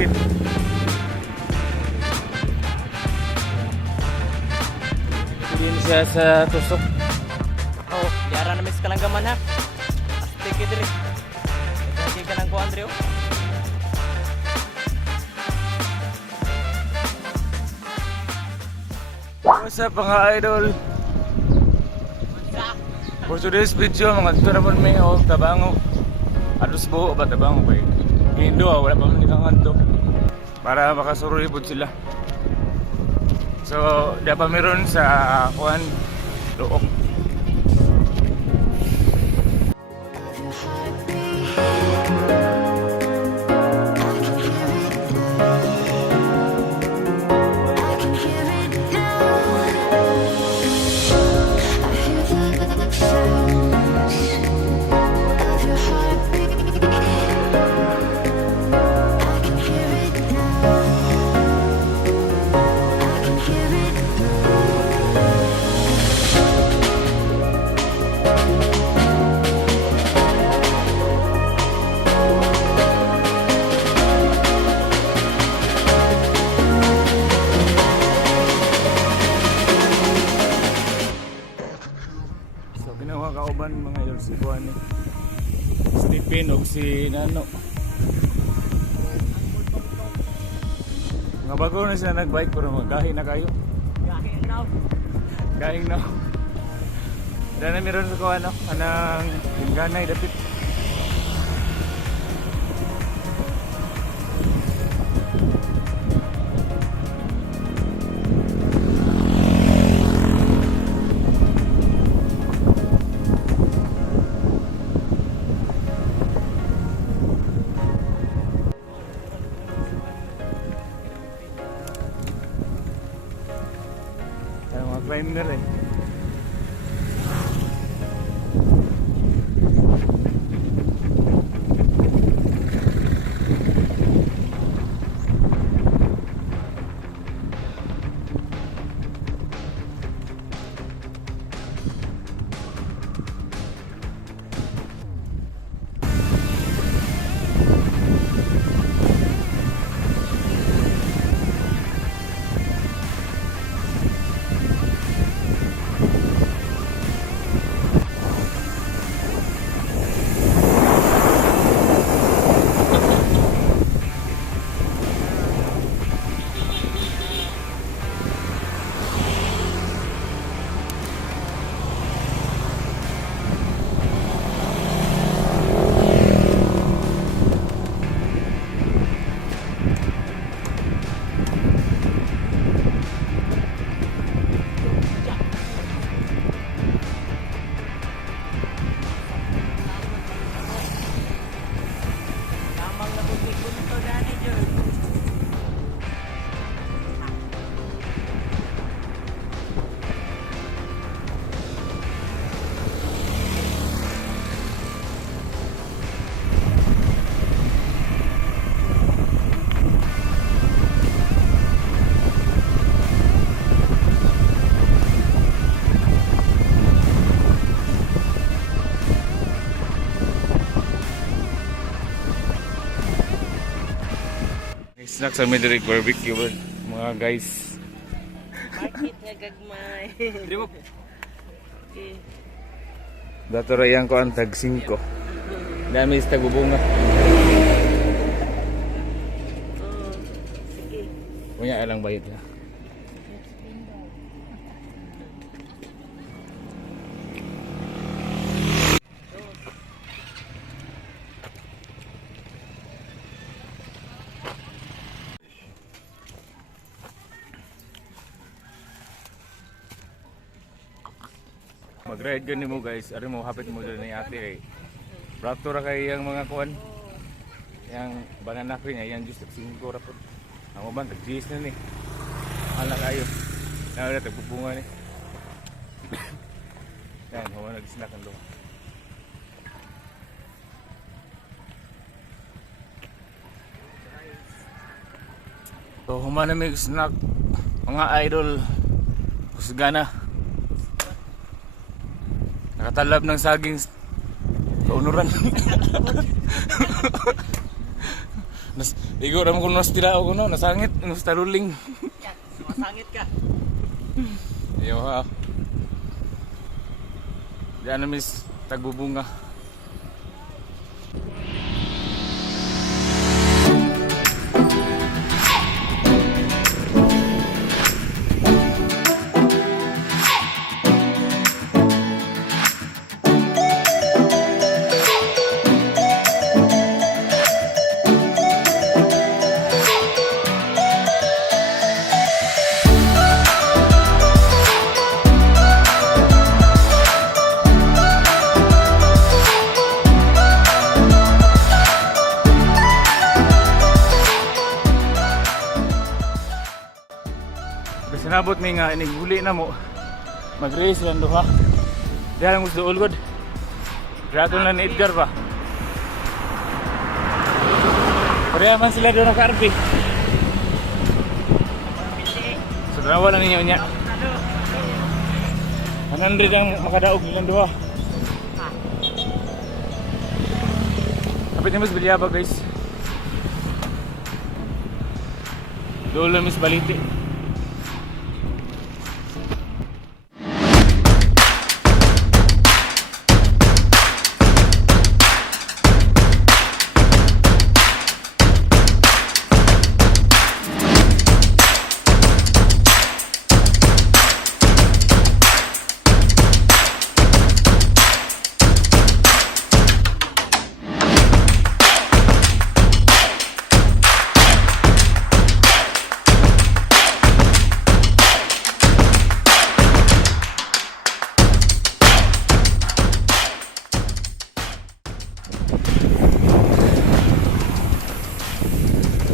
bukid. Hindi siya sa tusok. Oh, yara na miss kalanggaman ha. Astig ka diri. Nagkagay ka lang ko, Andrew. What's up mga idol? For today's video, mga dito naman may tabango. Ados buho ba tabango ba? Hindo wala pa man ikangan to. Para makasuroy po sila. So, di pa meron sa kuan dook. Ginawa kauban mga idol si Juan ni Stephen o si Nano. Mga bago na sila nagbike pero magahi na kayo. Gahin now. Gahing na. Dahil na meron ko ano, anang ganay dapit. Climber eh. Snack sa Midrig Barbecue mga guys. Bakit nga gagmay? Di mo Okay. dato rayang ko ang tag 5. Dami is tagbubunga. Oh, sige. Kunya alang bayad na. Mag-ride gani mo guys, ari mo hapit mo dito ni ate eh. Brato ra kay yang mga kuan. Yang banana ko niya, yang juice 5 ra po. Ang uban tag 10 na ni. Ala kayo. Na tag bubunga ni. Yan, hawa nag-snack ang luha. So humana may snack mga idol. Kusgana. Nakatalab ng saging kaunuran. Ligo naman kung nastirao ko no, nasangit, nastaruling. Yan, sumasangit ka. Yo ha. Diyan na miss, tagbubunga. Sinabot mi nga iniguli na mo. Mag-race lang duha. Diyan lang gusto ulgod. Graton lang ni Edgar pa. Pareha man sila doon naka-RP. So dalawa lang ninyo niya. 100 ang makadaog nilang duha. Kapit niya mas Bilyaba guys. Doon lang mas Baliti.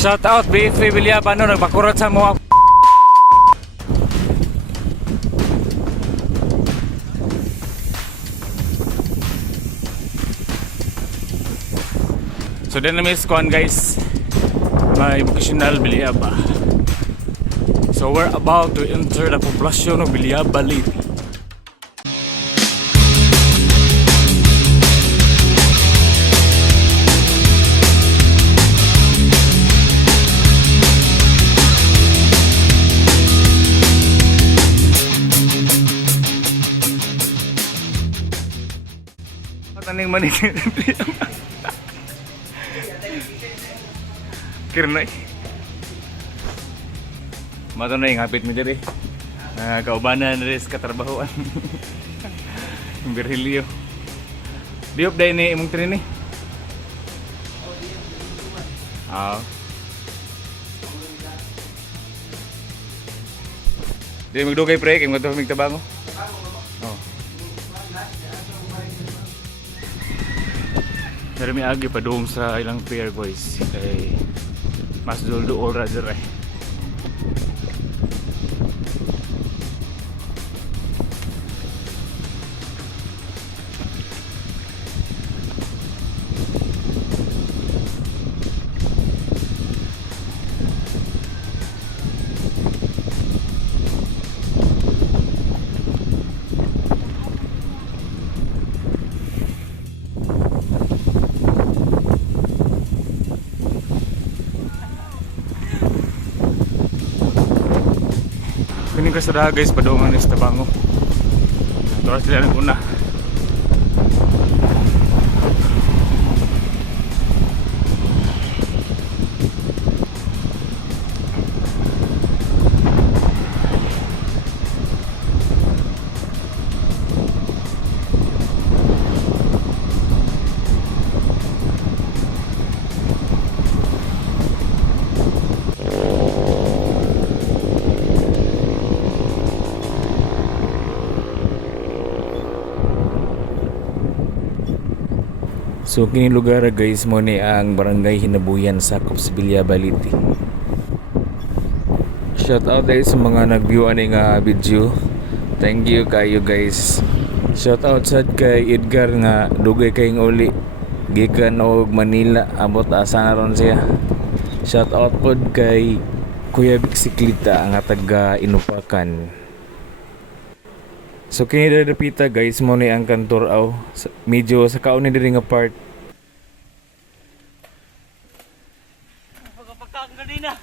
Shout out BF Bilyaba no, nagbakurat sa mo. So then na miss kuan guys, may vocational Bilyaba. So we're about to enter the population of Bilyaba Liti. Taning manig Kirnoy mato na yung hapit mo diri kaubanan res katrabahoan yung Virgilio diop day ni imong trini di magdugay pre kay magto migtabango Pero may agi pa doon sa ilang pair boys kay mas duldo ora dire. Kining kasada guys padungan is Tabango. Toras sila ng una. So kini lugar guys mo ni ang barangay Hinabuyan sakop sa Bilyaba Liti. Shout out guys sa mga nag-view ani nga video. Thank you kayo guys. Shout out sad kay Edgar nga dugay kayong uli gikan og Manila abot asa na ron siya. Shout out pod kay Kuya Biksiklita nga taga Inupakan. So kini repita guys mo ni ang Kanturaw medyo sa kaon ni diri nga part. na.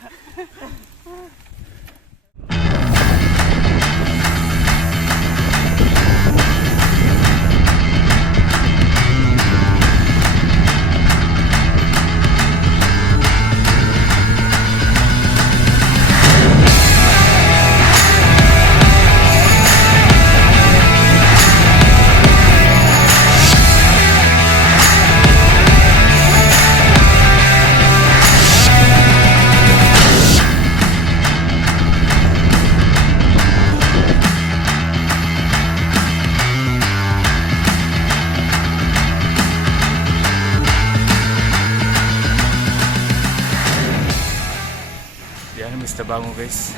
Yan, Mr. Bango guys.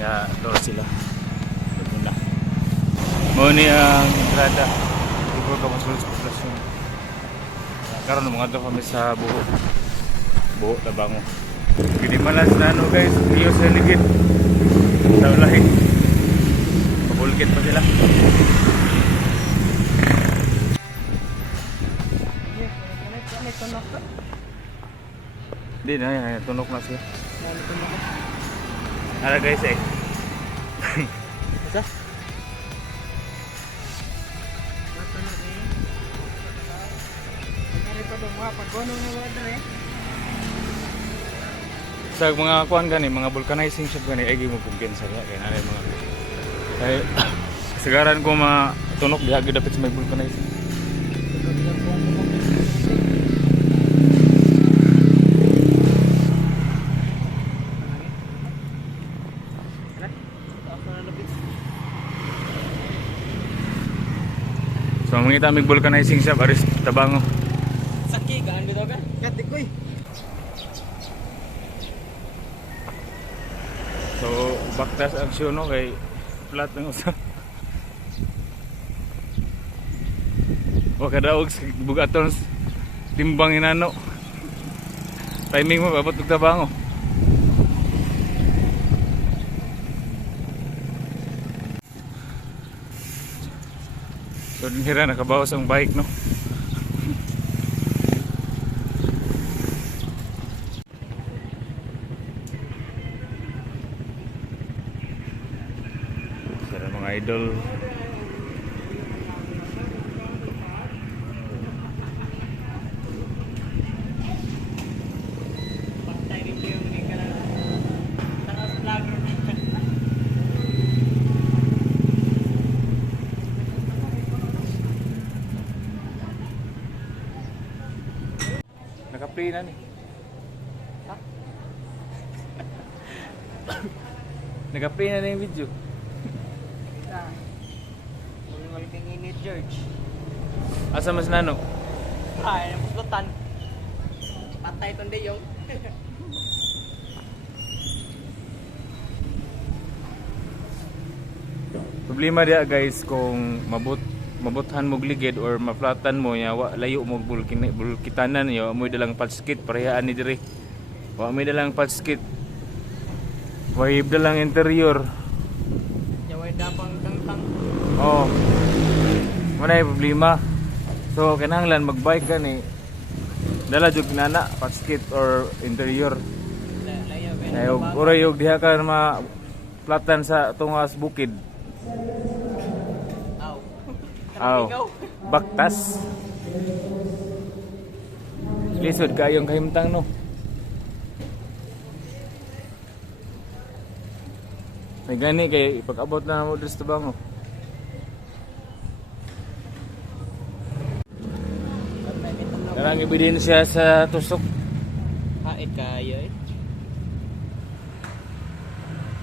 Ya, doon sila. Doon muna. Mo ni ang entrada. Ikaw ka masulit sa populasyon. Karon mga doon kami sa Buho. Buho, Tabango. Gini malas na ano guys. Iyo sa ligid. Sa ulahin. Pabulkit pa sila. Hindi na, tunok na siya. Ara guys eh. Asa? Sa mga kuan gani, mga vulcanizing shop gani ay gimo kumpiyansa ya kay nanay mga. Ay sagaran ko tunok diha gyud dapat sa may vulcanizing. So mangita mig vulcanizing shop aris Tabango. Saki gaan gitu kan? Katikoy. So baktas aksyon no kay flat ng usa. O kada og bugaton timbang inano. Timing mo abot og Tabango. So dinhira nakabawas ang bike no. Sara mga idol. Patay review ni ka na. Taas vlogger. Naka-play na ni. Ha? Naka-play na yung video. Ah. Kung maliping init, George. Asa mas nano? Ay, napuslutan. Patay tonde yung. Problema dia guys kung mabuthan mo ligid or maflatan mo nya wa layo mo bulkitanan yo mo dalang patskit parehaan ni dire. Wa may dalang patskit. Wave dalang interior. Yaway dapang tang-tang. Oh. Manay problema. So kinahanglan magbike ka ni dala jud nana patskit or interior. Layo ben. Ayo oray og diha ka ma platan sa tungas bukid. Aw. Aw. Baktas. Lisod kayong kahimtang no. May gani kay pag-abot na mo dito sa Tabango. Darang ebidensya sa tusok. Hait kayo eh.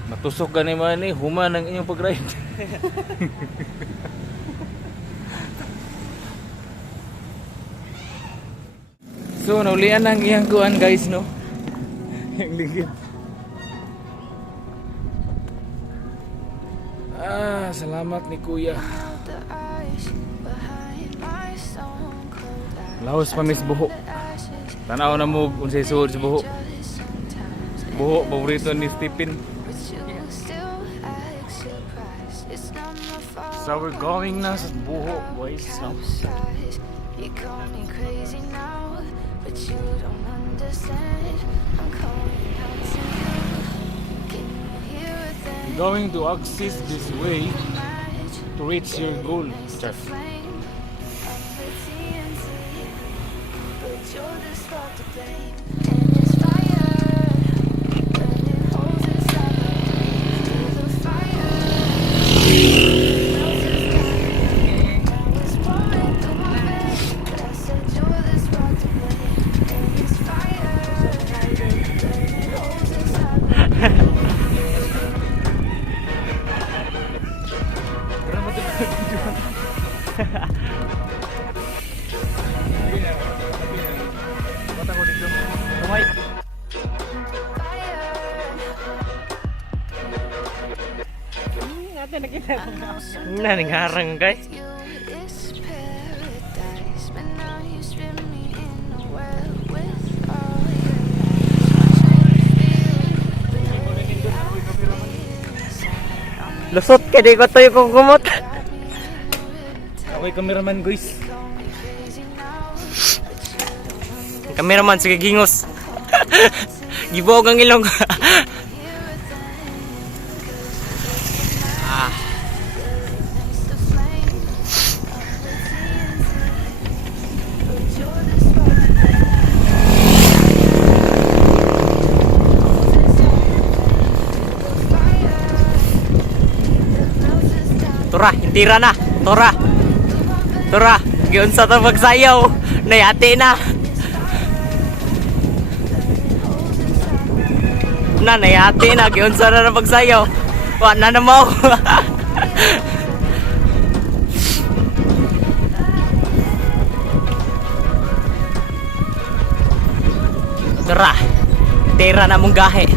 Matusok gani man ni human ang inyong pag-ride. So naulian ang iyang kuan guys no. Yung ligid. Salamat ni Kuya. Laos pa mis buho. Tanaw na mo kung say suod sa buho. Buho, paborito ni Stephen. So we're going na sa buho, boys. No? but you don't understand. I'm calling out to you. Can you hear it then? You're going to access this way to reach your goal, Chef. Flame of the TNT, but you're the spark to blame. And it's fire, burning holes inside my brain. Feel the fire, melts us down. Now it's pouring through my veins, but I said you're the spark to blame. And it's fire, burning holes inside my brain. Tumay. Ate nakita ko. Nangarang guys. You is paradise, but now you spin me in a well with all your lies. Lusot ka di ko tayo kung kumot. Ako'y cameraman, guys. Kameraman sige gingos. Gibog ang ilong. Ah. Tura, tira na. Tura. Tura, giunsa ta magsayaw. Nayati na. Nayati na, giunsa na pagsayaw. Wa na mo. Tara. Tira na mong gahe.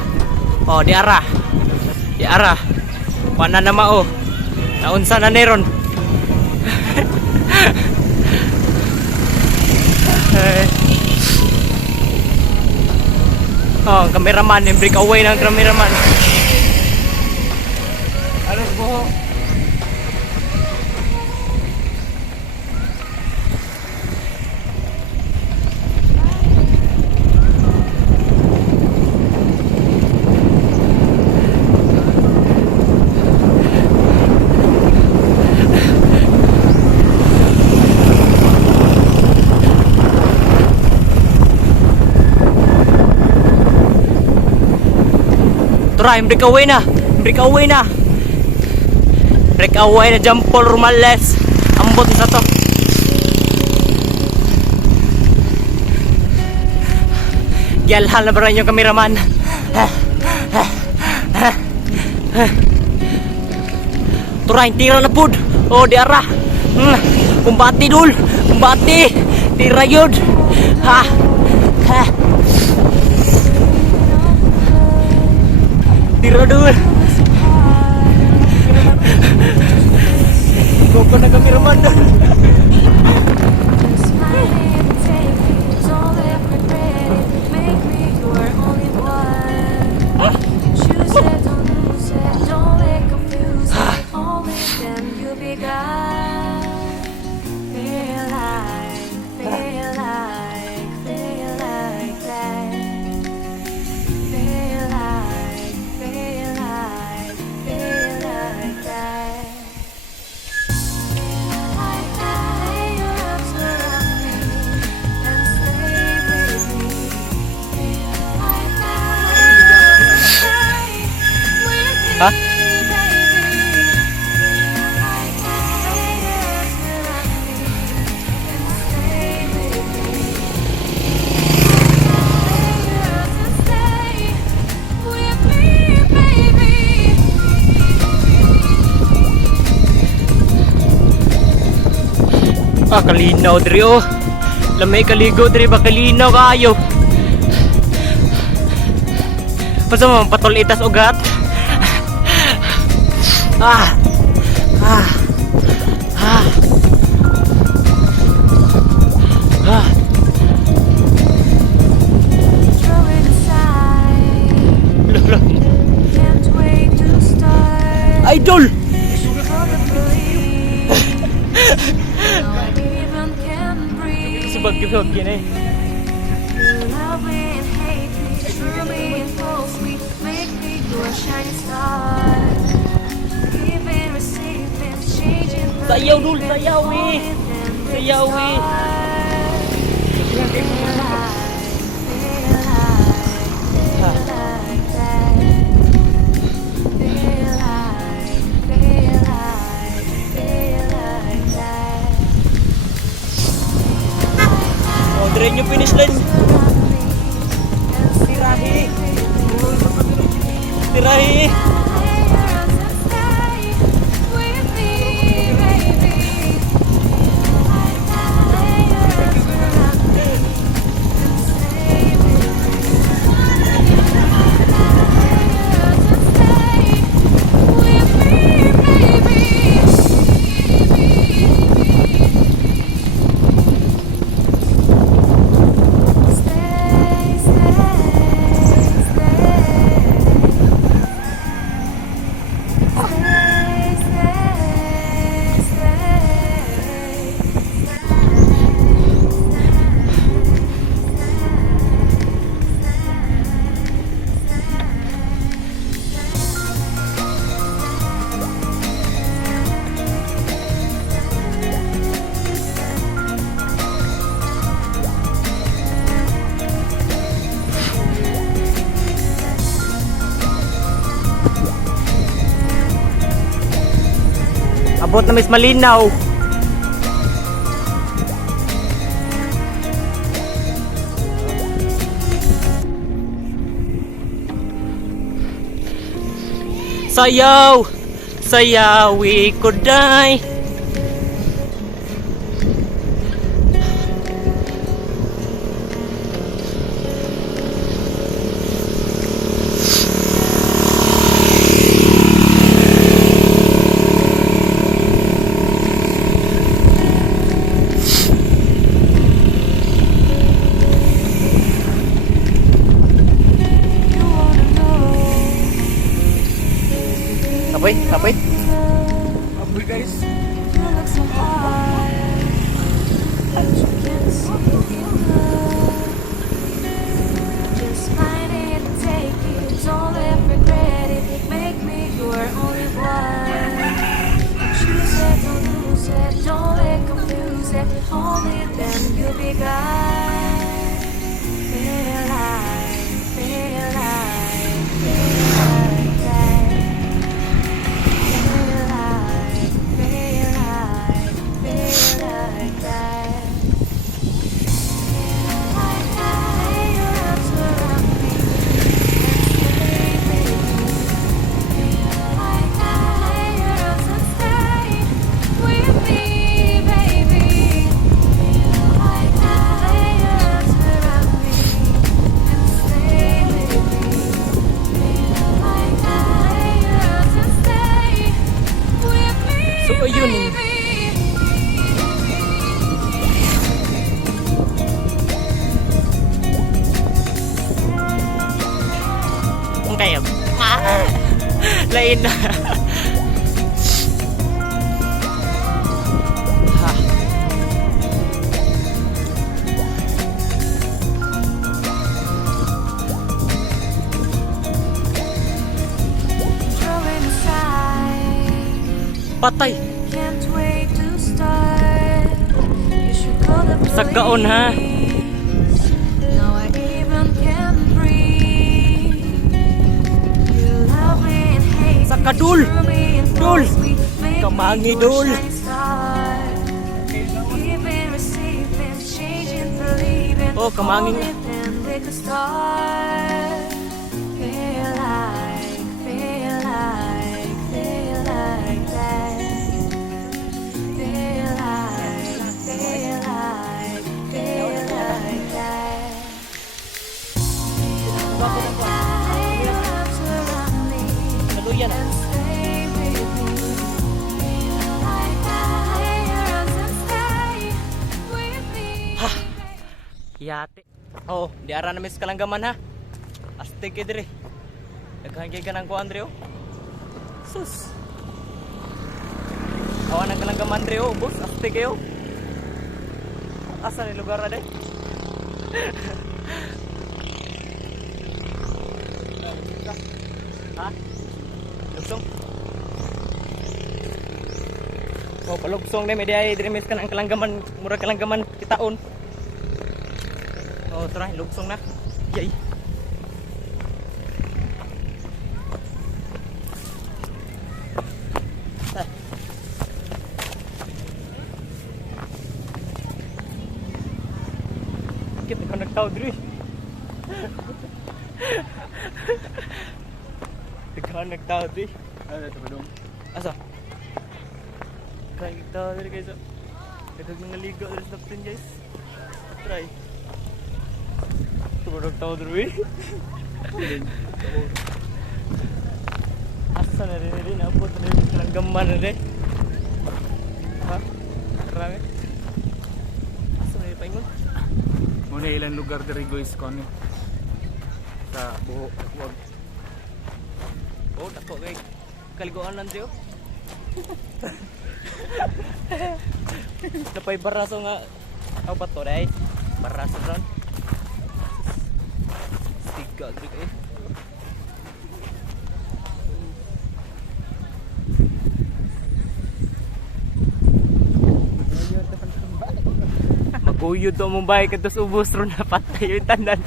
Oh, di ara. Di ara. Wa na mao. Naunsa na neron. Oh, cameraman, yung breakaway ng cameraman. Ano po? Tura, break away na. Break away na. Break away na John Paul Romales. Ambot sa to. Gyalhal na ba rin yung kameraman? Tura, tira na pud. Oh, di ara. Kumbati dul. Kumbati. Tira yun. Ha. Ha. Tira dul. Koko na kameraman dul. Ha? Ah, kalinaw diri oh. Lamay kaligo diri ba kalinaw kaayo. Pasa mo patol itas ugat. Ah. Ah. Ah. Ah. Loh. Idol. Sebab kita gini. love me and hate me, screw me and pulse me, make me your shining star. Giving, receiving, changing, Sayaw, Dul, believing, sayaw, eh. falling, then make Sayaw, a eh. start. Feel like that. Feel like that. Oh, dire nyo finish line. Tirahi. Tirahi. Abot na Miss Malinaw. Sayaw, sayawi ko day. Apoy, apoy. Apoy guys. Only then you'll be gone. Feel like that. Feel like that. Like that, your arms around me and stay with me. Like that, your arms and stay with me, baby. Like that, your arms around me and stay with me. Like that, your arms and stay with me, So, ayun. baby. Kung kayo. Lain na. Ha. Throwing aside, Patay. can't wait to start. You should call the police. Sagkaon, ha? Now I even can breathe. You love me and hate me, Saka, Dul. screw me and Dul. force me, make Kamangi, me your Dul. shining star. Giving, receiving, changing, believing, Oh, kamangi nga. falling, then make a start. Feel like that. Feel like that. Like that, your arms around me Naluyan. and stay with me. Like that, your arms and stay with me. Ha. Yate. Oh, di ara na Miss Kalanggaman, ha. Astig kay dire. Naghangkay ka ng kuan dire, oh. Sus. Awan ang Kalanggaman dire, oh, boss. Astig kayo. Asa ni lugar na day? Ha? Lugsong? Oh, palugsong na may diay dire ka ng kalanggaman, mura kalanggaman kitaon. Oh, tara, lugsong na. Yay. Kita ko nagtao diri. Ikaw nagtao diri. Ano ito ba dong? Asa? Try nagtao diri guys. Ito yung naligo diri sa top 10 guys. Try. Ito ba nagtao diri? Asa na rin abot na rin silang gaman na rin. Ha? Marami. Asa na rin paingon? Muna ilang lugar diri guys kon sa buho wag. Oh, dako kay kaliguan lang diyo. Napay baraso nga aw pa to dai. Baraso ron. Stiga diri kay. Maguyod to mong bahay kadtos ubos ron na patay yung tanan.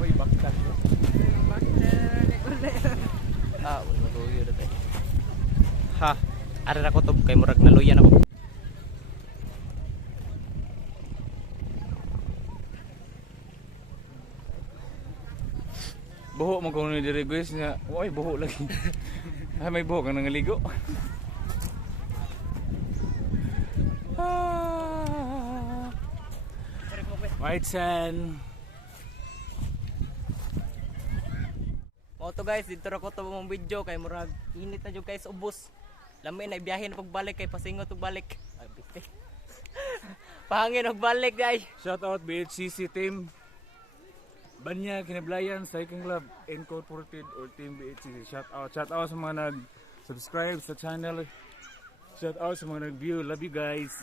Uy, bakta. Ah, wala maguyod na tayo. Ha, ara na ko to kay murag naluyan ako. Buho mo kung diri guys nga. Uy, buho lagi. Ay may buho kang nangaligo. White sand. Mo to guys, dito ra ko to mong video kay murag init na jud guys ubos. Lami na ibiyahe na pagbalik kay pasingot ug balik. Ay, bitik. Pahangin og balik guys. Shout out BHCC team. Banya Kinablayan Cycling Club Incorporated or Team BHCC. Shout out sa mga nag-subscribe sa channel. Shout out sa mga nag-view. Love you guys.